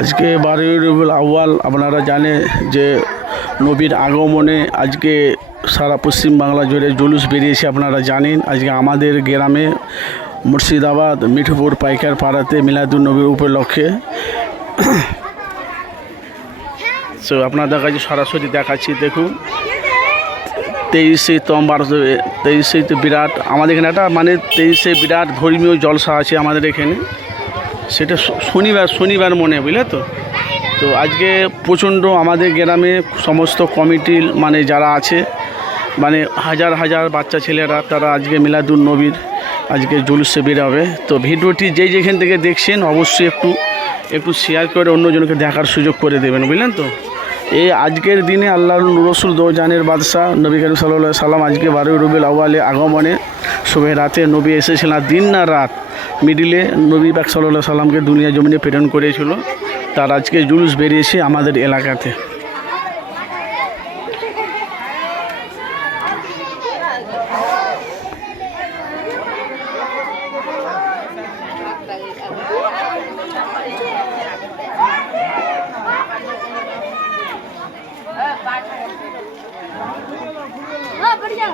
আজকে 12ই রবিউল আউয়াল আপনারা জানেন যে নবীর আগমনে আজকে সারা পশ্চিম বাংলা জুড়ে জুলুস বেরিয়েছে। আপনারা জানেন আজকে আমাদের গ্রামে মুর্শিদাবাদ মিঠপুর পাইকার পাড়াতে মিলাদুন নবীর উপলক্ষে তো আপনাদের কাছে সরাসরি দেখাচ্ছি। দেখুন 23 তো বিরাট আমাদের এখানে একটা মানে 23 বিরাট ধর্মীয় জলসা আছে আমাদের এখানে। সেটা শনিবার মনে বুঝলে তো। তো আজকে প্রচণ্ড আমাদের গ্রামে সমস্ত কমিটির মানে যারা আছে মানে হাজার হাজার বাচ্চা ছেলেরা তারা আজকে মিলাদুন নবীর আজকে জুলুসে বেরোবে। তো ভিডিওটি যেখান থেকে দেখছেন অবশ্যই একটু শেয়ার করে অন্যজনকে দেখার সুযোগ করে দেবেন, বুঝলেন তো। এই আজকের দিনে আল্লাহর রসুল দোজানের বাদশাহ নবী করিম সাল্লাল্লাহু আলাইহি সাল্লাম আজকে 12ই রবিউল আউয়ালে আগমনে শুভে রাতে নবী এসেছিলেন। দিন না রাত মিডিলে নবী পাক সাল্লাল্লাহু আলাইহি সাল্লামকে দুনিয়া জমিনে প্রেরণ করেছিল। তার আজকে জুলুস বেরিয়েছে আমাদের এলাকাতে। बढ़िया